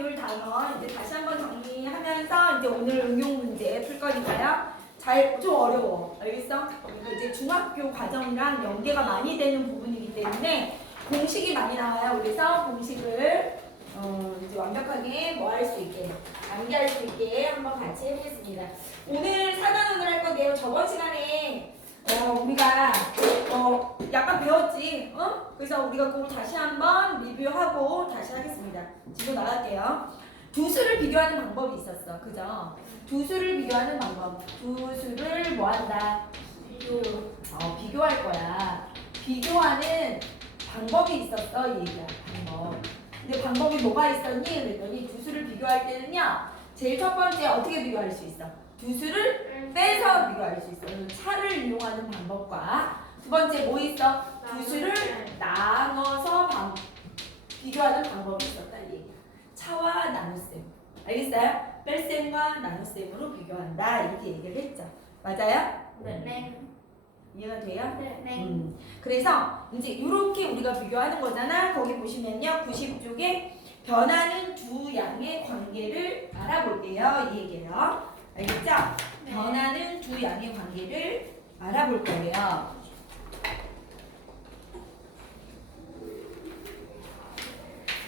배울 단어 이제 다시 한번 정리하면서 이제 오늘 응용 문제 풀 거니까요. 좀 어려워. 알겠어? 그리고 이제 중학교 과정이랑 연계가 많이 되는 부분이기 때문에 공식이 많이 나와요. 그래서 공식을 이제 완벽하게 뭐 할 수 있게, 암기할 수 있게 한번 같이 해보겠습니다. 오늘 사단원을 할 건데요. 저번 시간에 우리가 약간 배웠지? 그래서 우리가 그거 다시 한번 리뷰하고 다시 하겠습니다. 지금 나갈게요. 두 수를 비교하는 방법이 있었어. 그죠? 두 수를 비교하는 방법. 두 수를 뭐 한다? 비교할 거야. 비교하는 방법이 있었어. 이 얘기야. 방법. 근데 방법이 뭐가 있었니? 그랬더니 두 수를 비교할 때는요. 제일 첫 번째 어떻게 비교할 수 있어? 두 수를 빼서 비교할 수 있어. 차를 이용하는 방법과 두 번째 뭐 있어? 두 수를 나눠서 비교하는 방법이 있었다. 이 얘기야. 차와 나눗셈. 알겠어요? 뺄셈과 나눗셈으로 비교한다. 이렇게 얘기를 했죠. 맞아요? 네. 이해가 돼요? 네. 그래서 이제 이렇게 우리가 비교하는 거잖아. 거기 보시면요. 90쪽에 변하는 두 양의 관계를 알아볼게요. 이 얘기예요. 알겠죠? 네. 변하는 두 양의 관계를 알아볼 거예요.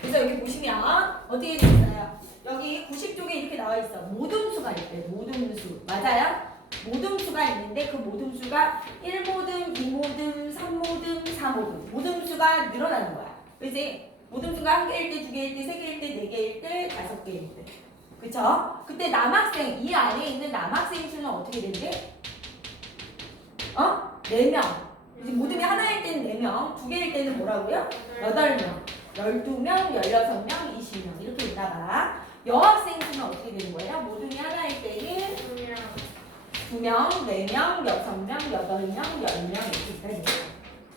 그래서 여기 보시면 어떻게 되어 있어요? 여기 90쪽에 이렇게 나와 있어. 모듬수가 있대요. 모듬수. 맞아요? 모듬수가 있는데 그 모듬수가 1모듬, 2모듬, 3모듬, 4모듬. 모듬수가 늘어나는 거야. 그치? 모듬수가 1개일 때, 2개일 때, 3개일 때, 4개일 때, 5개일 때. 그쵸? 그때 남학생, 이 안에 있는 남학생 수는 어떻게 된대? 4명. 이제 모듬이 하나일 때는 4명, 2개일 때는 뭐라고요? 8명. 12명, 16명, 20명. 이렇게 있다가 여학생 수는 어떻게 되는 거예요? 모듬이 하나일 때는 2명, 4명, 6명, 8명, 10명 이렇게 있다.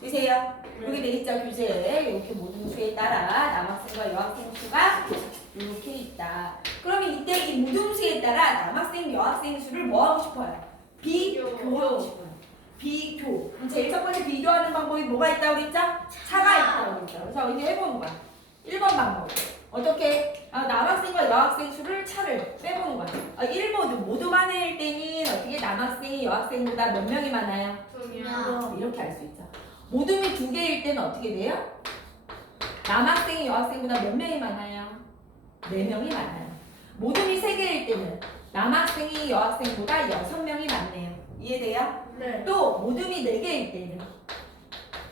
보세요. 이렇게 되겠죠, 교재에. 이렇게 모든 수에 따라 남학생과 여학생 수가 이렇게 있다. 그러면 이때 이 모든 수에 따라 남학생, 여학생 수를 뭐 하고 싶어요? 비교하고 싶어요. 비교. 그럼 제일 첫 번째 비교하는 방법이 뭐가 있다고 그랬죠? 차가 있다고 그랬죠. 그래서 이제 해보는 거야. 1번 방법. 어떻게? 남학생과 여학생 수를 차를 빼보는 거야. 1모듬, 모두만 할 때는 어떻게 남학생이 여학생보다 몇 명이 많아요? 2명. 이렇게 알 수 있죠. 모둠이 2개일 때는 어떻게 돼요? 남학생이 여학생보다 몇 명이 많아요? 4명이 많아요. 모둠이 3개일 때는 남학생이 여학생보다 6명이 많네요. 이해돼요? 네. 또 모둠이 4개일 때는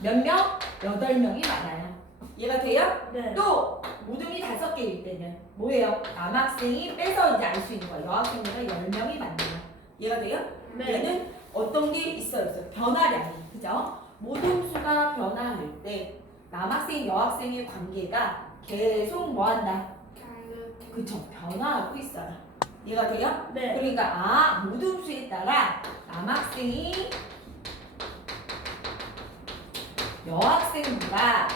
몇 명? 8명이 많아요. 이해가 돼요? 네. 또 모둠이 5개일 때는 뭐예요? 남학생이 빼서 이제 알 수 있는 거예요. 여학생보다 10명이 많네요. 이해가 돼요? 네. 얘는 어떤 게 있어요? 변화량이. 그죠? 모든 수가 변화할 때 남학생, 여학생의 관계가 계속 뭐한다? 그쵸? 변화하고 있어요. 이해가 돼요? 네. 그러니까 모든 수에 따라 남학생이 여학생보다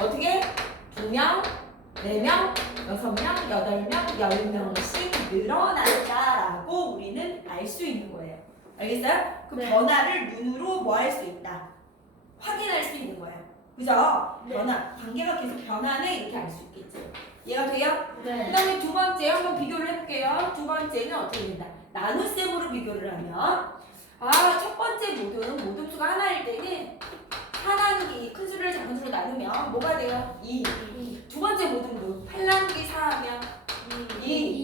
어떻게? 2명, 4명, 6명, 8명, 10명씩 늘어난다라고 우리는 알 수 있는 거예요. 알겠어요? 그 네. 변화를 눈으로 뭐 할 수 있다? 확인할 수 있는 거예요. 그죠? 네. 변화, 관계가 계속 변하네 이렇게 알 수 있겠지. 이해가 돼요? 그 네. 다음에 두 번째 한번 비교를 해볼게요. 두 번째는 어떻게 된다? 나눗셈으로 비교를 하면 첫 번째 모듬수가 하나일 때는 하나누기 큰 수를 작은 수로 나누면 뭐가 돼요? 2. 두 번째 모듬도 8 나누기 4 하면 2.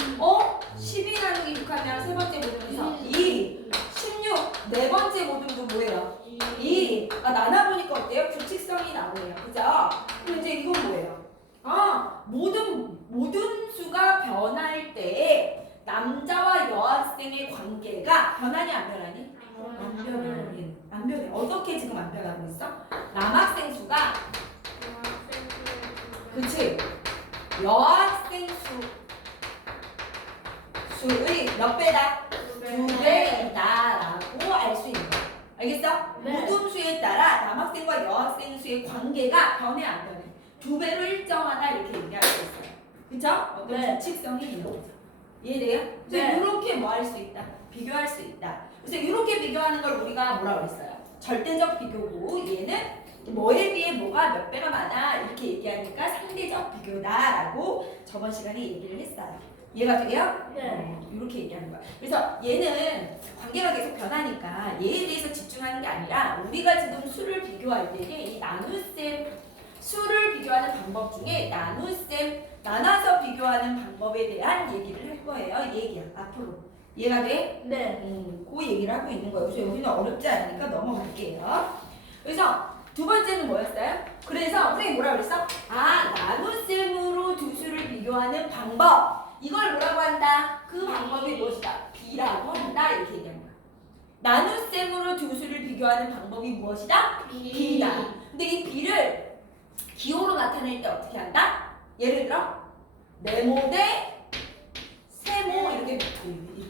12 나누기 6 하면 세 번째 모듬에서 2. 16. 네 번째 모듬도 뭐예요? 2. 나눠보니까 어때요? 규칙성이 나오네요. 그죠? 그럼 이제 이건 뭐예요? 모든 수가 변할 때 남자와 여학생의 관계가 변하니 안 변하니? 안 변해. 안 변해. 어떻게 지금 안 변하고 있어? 남학생 수가 그치? 여학생 수의 몇 배다? 2배이다라고 알 수 있는 거야. 알겠어? 네. 모든 수에 따라 남학생과 여학생 수의 관계가 변해 안 변해? 2배로 일정하다 이렇게 얘기할 수 있어요. 그쵸? 어떤 네. 규칙성이 있는 거죠. 이해돼요? 그래서 네. 이렇게 뭐 할 수 있다? 비교할 수 있다. 그래서 이렇게 비교하는 걸 우리가 뭐라고 했어요? 절대적 비교고 얘는 뭐에 비해 뭐가 몇 배가 많아 이렇게 얘기하니까 상대적 비교다라고 저번 시간에 얘기를 했어요. 이해가 돼요? 네. 이렇게 얘기하는 거야. 그래서 얘는 관계가 계속 변하니까 얘에 대해서 집중하는 게 아니라 우리가 지금 수를 비교할 때는 이 나눗셈 수를 비교하는 방법 중에 나눗셈 나눠서 비교하는 방법에 대한 얘기를 할 거예요. 얘기야 앞으로. 이해가 돼? 네. 그 얘기를 하고 있는 거예요. 그래서 여기는 어렵지 않으니까 넘어갈게요. 그래서 두 번째는 뭐였어요? 그래서 선생님 뭐라 그랬어? 나눗셈으로 두 수를 비교하는 방법. 이걸 뭐라고 한다? 그 방법이 무엇이다? B라고 한다. 이렇게 얘기한 거야. 나눗셈으로 두 수를 비교하는 방법이 무엇이다? B다. 근데 이 B를 기호로 나타낼 때 어떻게 한다? 예를 들어 네모 대 세모 이렇게 얘기하는 거야.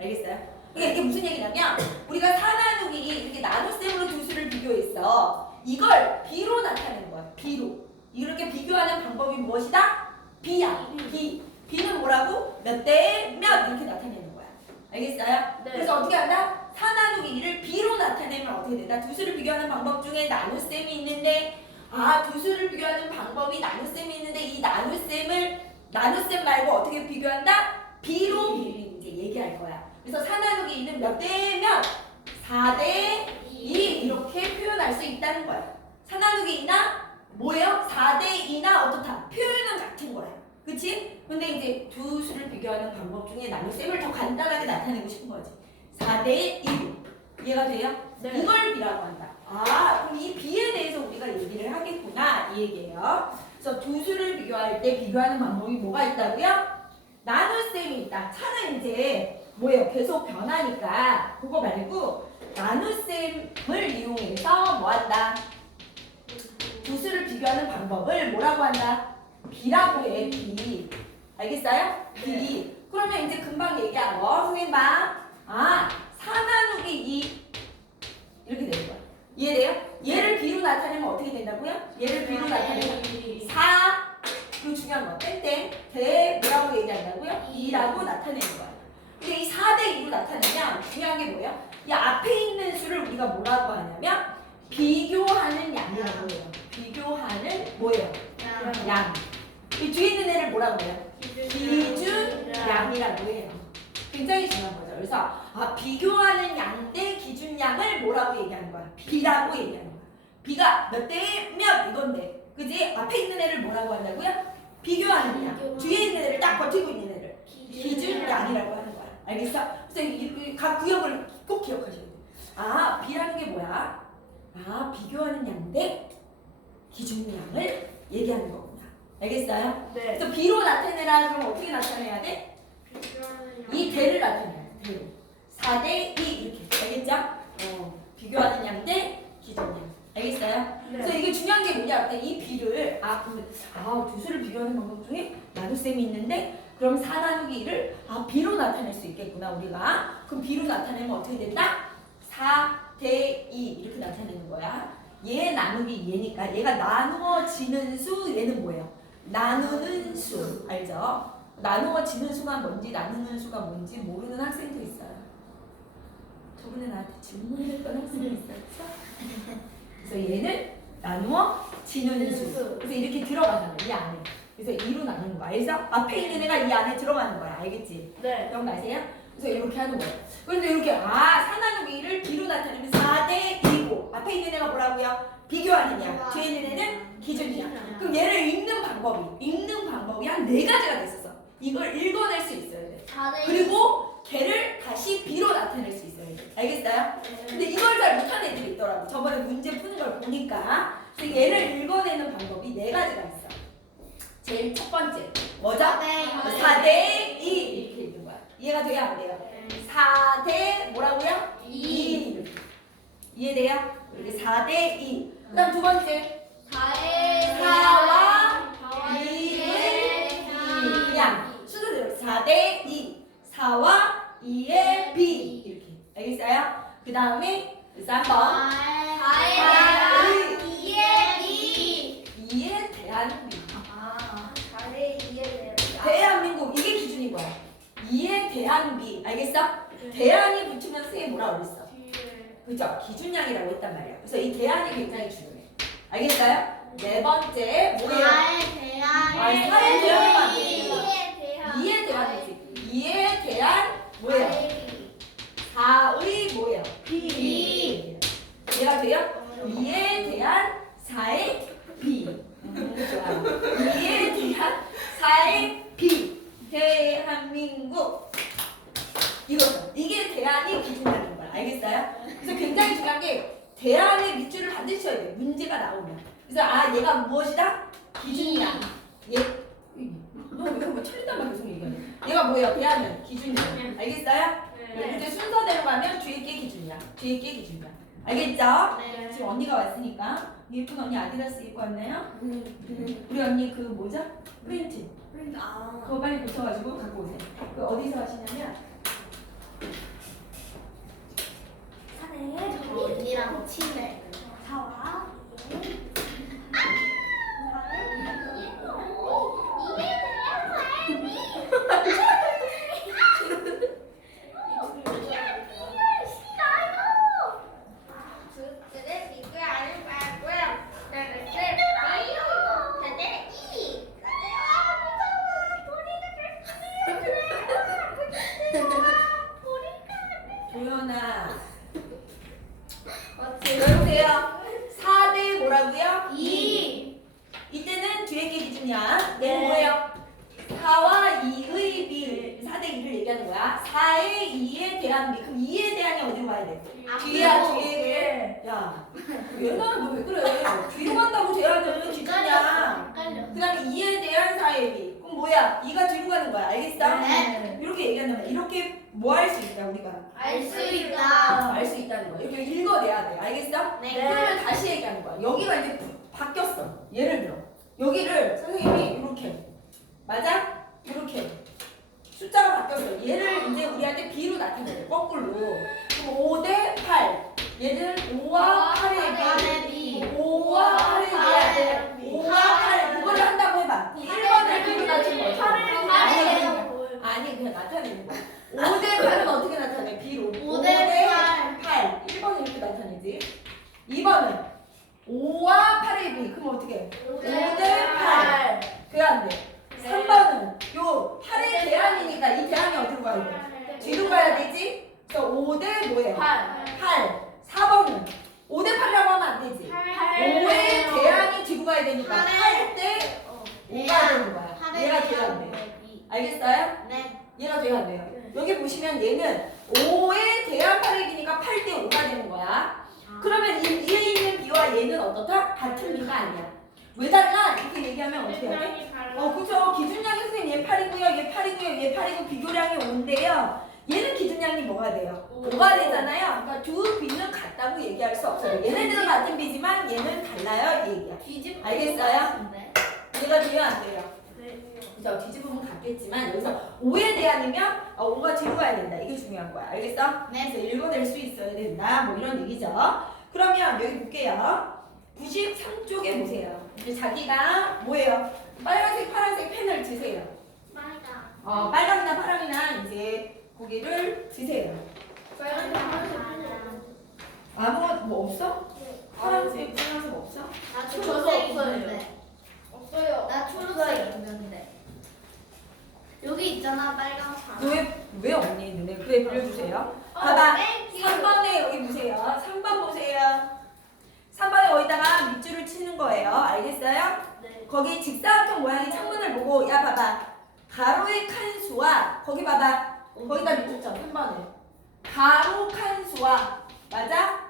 알겠어요? 그러니까 이게 무슨 얘기냐면 우리가 4나누기 이렇게 나눗셈으로 두 수를 비교했어. 이걸 B로 나타내는 거야. B로. 이렇게 비교하는 방법이 무엇이다? B야. B. B는 뭐라고? 몇 대 몇 이렇게 나타내는 거야. 알겠어요? 네. 그래서 어떻게 한다? 4나누기 2를 B로 나타내면 어떻게 된다? 두 수를 비교하는 방법 중에 나눗셈이 있는데 두 수를 비교하는 방법이 나눗셈이 있는데 이 나눗셈 말고 어떻게 비교한다? B로 이제 얘기할 거야. 그래서 4나누기 2는 몇 대 몇? 4대 2 이렇게 표현할 수 있다는 거야. 4나누기 2나 뭐예요? 4대 2나 어떻다? 표현은 같은 거야. 그치? 근데 이제 두 수를 비교하는 방법 중에 나눗셈을 더 간단하게 나타내고 싶은 거지. 4대 2로. 이해가 돼요? 네. 이걸 B라고 한다. 그럼 이 B에 대해서 우리가 얘기를 하겠구나 이 얘기예요. 그래서 두 수를 비교할 때 비교하는 방법이 뭐가 있다고요? 나눗셈이 있다. 차는 이제 뭐예요? 계속 변하니까 그거 말고 나눗셈을 이용해서 뭐 한다? 두 수를 비교하는 방법을 뭐라고 한다? B라고 해. B. 알겠어요? B. 그러면 이제 금방 얘기한 거 선생님 봐. 4나누기 2 이렇게 되는 거야. 이해돼요? 얘를 B로 나타내면 어떻게 된다고요? 얘를 B로 나타내면 4 이거 중요한 거 땡땡 대 뭐라고 얘기한다고요? 2라고 나타내는 거야. 근데 이 4대 2로 나타내면 중요한 게 뭐예요? 이 앞에 있는 수를 우리가 뭐라고 하냐면 비교하는 양이라고 해요. 비교하는 뭐예요? 양. 이 뒤에 있는 애를 뭐라고 해요? 기준양이라고 해요. 굉장히 중요한 거죠. 그래서 비교하는 양 대 기준양을 뭐라고 얘기하는 거야? B라고 얘기하는 거야. B가 몇 대 몇 이건데, 그지? 앞에 있는 애를 뭐라고 한다고요? 비교하는 양. 뒤에 있는 애를 딱 버티고 있는 애를 기준양이라고 하는 거야. 알겠어? 그래서 각 구역을 꼭 기억하셔야 돼. B라는 게 뭐야? 비교하는 양 대 기준양을 얘기하는 거구나. 알겠어요? 네. 그래서 B로 나타내라 그럼 어떻게 나타내야 돼? 이 대를 나타내야 돼. 대로. 4대 2 이렇게. 알겠죠? 비교하는 양 대 기준양. 알겠어요? 네. 그래서 이게 중요한 게 뭐냐? 이 B를 두 수를 비교하는 방법 중에 나눗셈이 있는데 그럼 4나누기 2를 B로 나타낼 수 있겠구나 우리가. 그럼 B로 나타내면 어떻게 된다? 4대 2 이렇게 나타내는 거야. 얘 나누기 얘니까 얘가 나누어지는 수 얘는 뭐예요? 나누는 수. 알죠? 나누어지는 수가 뭔지 나누는 수가 뭔지 모르는 학생도 있어요. 저번에 나한테 질문했던 학생이 있었죠? 그래서 얘는 나누어지는 수. 그래서 이렇게 들어가잖아 이 안에. 그래서 2로 나누는 거야. 그래서 앞에 있는 애가 이 안에 들어가는 거야. 알겠지? 네. 기억나세요? 그래서 이렇게 하는 거예요. 그런데 이렇게 4나누기 2를 B로 나타내면 4대 2고 앞에 있는 애가 뭐라고요? 비교하는 양. 뒤에 있는 애는 기준이야. 그럼 얘를 읽는 방법이 한 4가지가 있었어. 이걸 읽어낼 수 있어야 돼. 그리고 걔를 다시 B로 나타낼 수 있어야 돼. 알겠어요? 근데 이걸 잘 못하는 애들이 있더라고. 저번에 문제 푸는 걸 보니까. 그래서 얘를 읽어내는 방법이 4가지가 있어. 제일 첫 번째 뭐죠? 4대 2 이렇게 읽는 거야. 이해가 돼요? 안 돼요? 4대 뭐라고요? 2 이해돼요? 이렇게 4대 2. 그 다음 두 번째 4와 2의 B 그냥 순서대로 4대 2 4와 2의 B 이렇게 알겠어요? 그 다음에 3번 2의 대한민국 대한민국 이게 기준인 거야. 2의 대한미 알겠어? 대한이 붙으면 선생님 뭐라 그랬어? 그죠? 기준량이라고 했단 말이야. 그래서 이 대안이 굉장히 중요해. 알겠어요? 네 번째 뭐예요? 사에 사에 대한 거 대한 이에 대한이지. 이에 대한 뭐예요? 사의 뭐예요? 비. 이해가 돼요? 이에 대한 사의 비. 좋아요. 이에 대한 사의 비. 대한민국. 이게 대안이 기준이라는 거야. 알겠어요? 그래서 굉장히 중요한 게 대안의 밑줄을 반드시 쳐야 돼요. 문제가 나오면. 그래서 얘가 무엇이다? 기준이야. 너왜 틀린단 말 계속 얘기하냐? 얘가 뭐예요? 대안은 기준이야. 알겠어요? 이제 순서대로 가면 뒤에 게 기준이야. 뒤에 게 기준이야. 알겠죠? 네. 지금 언니가 왔으니까 예쁜 언니 아디다스 입고 왔나요? 우리 언니 그 뭐죠? 프린트. 그거 빨리 고쳐가지고 갖고 오세요. 그 어디서 하시냐면 언니랑 친해. 사와. 도연아. 여보세요. 4대 뭐라고요? 2. 이때는 뒤에 게 기준이야. 얘는 뭐예요? 4와 2의 비. 4대 2를 얘기하는 거야. 4의 2에 대한 비. 그럼 2에 대한이 어디로 가야 돼? 뒤야, 뒤에. 야, 얘나 너 왜 그래? 뒤로 간다고 대안은 기준이야. 그 다음에 2에 대한 4의 비. 그럼 뭐야? 2가 뒤로 가는 거야. 알겠어? 네. 이렇게 얘기한단 말이야. 이렇게 뭐 할 수 있다, 우리가. 알 수 있다. 알 수 있다는 거야. 이렇게 읽어내야 돼. 알겠어? 네. 그러면 다시 얘기하는 거야. 여기가 이제 바뀌었어. 예를 들어. 여기를 선생님이 이렇게. 맞아? 이렇게. 숫자가 바뀌었어. 얘를 이제 우리한테 B로 나타내요. 거꾸로. 그럼 5대 8. 얘는 5와 8의 B. 5와 8의 B. 5와 8. 이거를 한다고 해봐. 1번을 B로 나타내는 거야. 아니, 그냥 나타내는 거야. 5대 8은 어떻게 나타내? B로. 5대 8. 1번은 이렇게 나타내지. 2번은 5와 8의 B. 그럼 어떻게 해? 5대 8. 그래야 안 돼. 3번은 요 8의 대안이니까 이 대안이 어디로 가야 돼? 뒤로 가야 되지? 그래서 5대 뭐예요? 8. 4번은 5대 8이라고 하면 안 되지. 5의 대안이 뒤로 가야 되니까 8대 5가 되는 거야. 얘가 돼야 안 돼요. 알겠어요? 네. 얘가 돼야 안 돼요. 여기 보시면 얘는 5에 대한 8획이니까 8대 5가 되는 거야. 그러면 이 위에 있는 B와 얘는 어떻다? 같은 B가 아니야. 왜 달라? 이렇게 얘기하면 어떻게 해야 돼? 그쵸. 기준량이 선생님 얘 8이고요. 얘 8이고요. 얘 8이고 비교량이 5인데요. 얘는 기준량이 뭐가 돼요? 5가 되잖아요. 그러니까 두 B는 같다고 얘기할 수 없어요. 얘네들은 같은 B지만 얘는 달라요. 이 얘기야. 알겠어요? 네. 얘가 돼요? 안 돼요? 그죠? 뒤집으면 같겠지만 여기서 5에 대한이면 5가 뒤로 가야 된다. 이게 중요한 거야. 알겠어? 네. 그래서 읽어낼 수 있어야 된다. 뭐 이런 얘기죠. 그러면 여기 볼게요. 93쪽에 보세요. 이제 자기가 뭐예요? 빨간색, 파란색 펜을 드세요. 빨강이나 파랑이나 이제 고개를 드세요. 아무 뭐 없어? 파란색, 파란색 없어? 나 저도 초록색 없어요. 있는데. 없어요. 나 초록색 있는데. 여기 있잖아 빨강 판. 왜 없니? 눈에 그래 빌려주세요. 봐봐. 3번에 여기 보세요. 3번 보세요. 3번에 여기다가 밑줄을 치는 거예요. 알겠어요? 네. 거기 직사각형 모양의 창문을 보고 야 봐봐. 가로의 칸수와 거기 봐봐. 거기다 밑줄 쳐. 3번에. 가로 칸수와 맞아?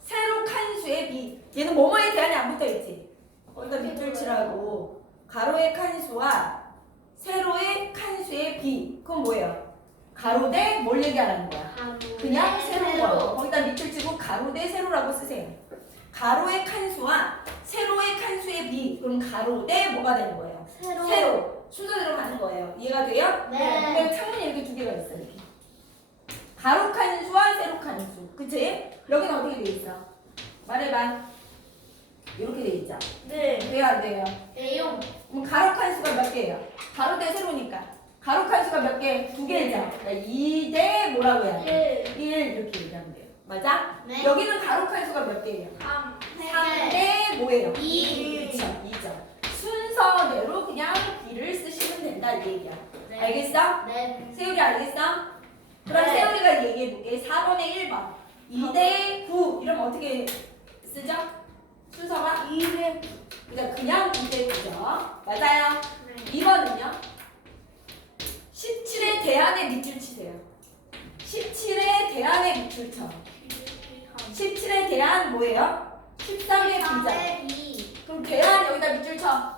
세로 칸수의 비. 얘는 뭐뭐에 대한이 안 붙어있지? 거기다 밑줄 치라고. 가로의 칸수와 세로의 칸수의 비. 그건 뭐예요? 가로 대 뭘 얘기하는 거야? 그냥 세로인 거예요. 거기다 밑줄 치고 가로 대 세로라고 쓰세요. 가로의 칸수와 세로의 칸수의 비. 그럼 가로 대 뭐가 되는 거예요? 세로. 순서대로 가는 거예요. 이해가 돼요? 네. 근데 창문이 이렇게 두 개가 있어. 이렇게. 가로 칸수와 세로 칸수. 그치? 여기는 어떻게 돼 있어? 말해봐. 이렇게 돼 있죠? 네. 돼요 안 돼요? 내용. 그럼 가로 칸수가 몇 개예요? 가로 대 세로니까. 가로 칸수가 몇 개? 두 개죠? 그러니까 2대 뭐라고 해야 돼? 1 이렇게 얘기하면 돼요. 맞아? 네. 여기는 가로칸 수가 몇 개예요? 3. 3대 뭐예요? 2. 그렇죠. 2점. 순서대로 그냥 B를 쓰시면 된다 이 얘기야. 네. 알겠어? 네. 세율이 알겠어? 그럼 네. 세율이가 얘기해볼게. 4번에 1번 2대 9 이러면 어떻게 쓰죠? 순서가 2대 그냥 2대 9죠. 맞아요. 2번은요? 17의 대안의 밑줄 치세요. 17의 대안의 밑줄 쳐. 17의 대안 뭐예요? 13의 분자. 2. 그럼 대안 여기다 밑줄 쳐.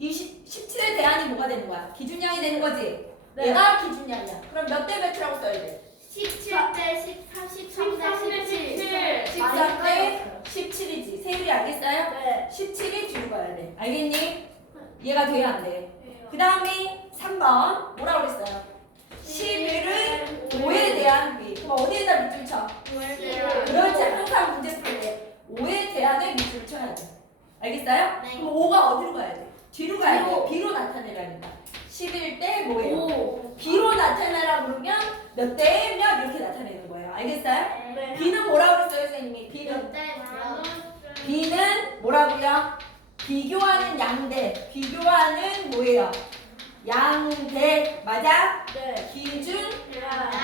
17의 대안이 뭐가 되는 거야? 기준량이 되는 거지? 네. 얘가 기준량이야. 그럼 몇 대 몇이라고 써야 돼? 17대 13, 13대 17. 13대 17이지. 세율이 알겠어요? 네. 17이 뒤로 가야 돼. 알겠니? 얘가 돼야 안 돼. 그 다음에 3번 뭐라고 그랬어요? 11은 5에 대한 비. 그럼 어디에다 밑줄 쳐? 그렇지. 항상 문제 풀 때 5에 대한에 밑줄 쳐야 돼. 알겠어요? 네. 그럼 5가 어디로 가야 돼? 뒤로 가야 뒤로. 돼. B로 나타내라니까. 11대 뭐예요? 5. B로 나타내라 그러면 몇 대 몇 이렇게 나타내는 거예요. 알겠어요? 네. B는 뭐라고 그랬어요, 선생님이? B는 B는 뭐라고요? 비교하는 양대. 비교하는 뭐예요? 양대. 맞아? 네. 기준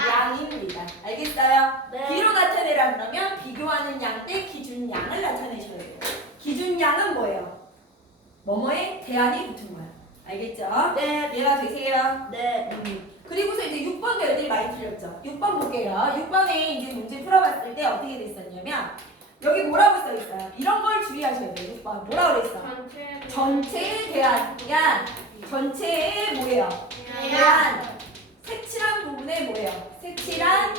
양입니다. 알겠어요? 네. B로 나타내라 그러면 비교하는 양대 기준 양을 나타내셔야 돼요. 기준 양은 뭐예요? 뭐뭐에 대안이 붙은 거야. 알겠죠? 네. 이해가 되세요? 네. 그리고서 이제 6번도 애들이 많이 틀렸죠. 6번 볼게요. 6번에 이제 문제 풀어봤을 때 어떻게 됐었냐면 여기 뭐라고 써 있어요? 이런 걸 주의하셔야 돼요. 6번 뭐라고 그랬어? 전체에 대한 야 전체에 뭐예요? 대한 색칠한 부분에 뭐예요? 색칠한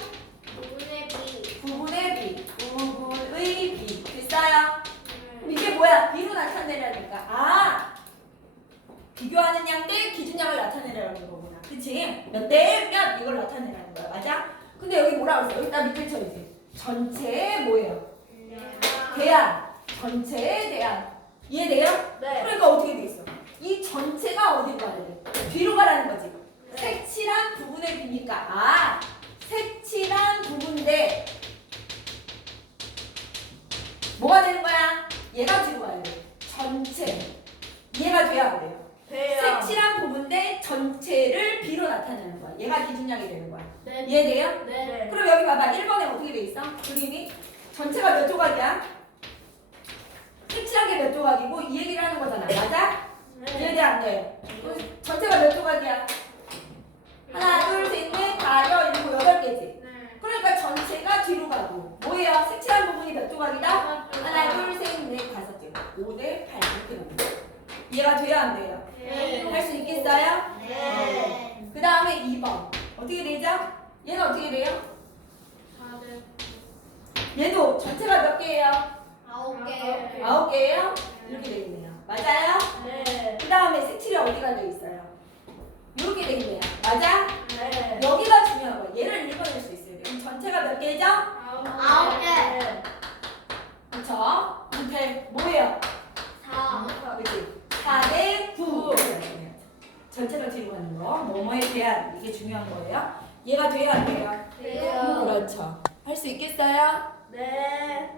부분의 비 부분의 비 됐어요? 그럼 이게 뭐야? 비로 나타내라니까 아 비교하는 양대 기준양을 나타내라는 거구나. 그치? 몇 대 몇 이걸 나타내라는 거야. 맞아? 근데 여기 뭐라고 했어? 여기다 밑줄 쳐 이제. 전체에 뭐예요? 대안. 전체에 대안. 이해돼요? 네. 그러니까 어떻게 돼 있어? 이 전체가 어디로 가야 돼? 뒤로 가라는 거지. 네. 색칠한 부분의 비니까 아 색칠한 부분인데 뭐가 되는 거야? 얘가 뒤로 가야 돼. 전체. 이해가 돼야 안 돼요? 색칠한 부분인데 전체를 B로 나타내는 거야. 얘가 기준량이 되는 거야. 네. 이해돼요? 네. 그럼 여기 봐봐. 1번에 어떻게 돼 있어? 그림이 전체가 몇 조각이야? 색칠한 게 몇 조각이고 이 얘기를 하는 거잖아. 맞아? 이해돼 안 돼? 그럼 전체가 몇 조각이야? 하나, 둘, 셋, 넷, 다, 여, 일곱, 여덟 개지. 그러니까 전체가 뒤로 가고 뭐예요? 색칠한 부분이 몇 조각이다? 하나, 둘, 셋, 넷, 다섯 개. 5대 8 이렇게 나옵니다. 이해가 돼야 안 돼요? 할 수 있겠어요? 네. 그 다음에 2번 어떻게 되죠? 얘는 어떻게 돼요? 얘도 전체가 몇 개예요? 9개. 9개예요? 이렇게 돼 있네요. 맞아요? 네. 그 다음에 색칠이 어디가 돼 있어요? 이렇게 돼 있네요. 맞아? 네. 여기가 중요한 거예요. 얘를 읽어낼 수 있어요. 그럼 전체가 몇 개죠? 9개. 그쵸? 밑에 뭐예요? 4. 그치? 4대 9 전체가 뒤로 가는 거 뭐뭐에 대한 이게 중요한 거예요. 얘가 돼야 안 돼요? 돼요. 그렇죠. 할 수 있겠어요? 네.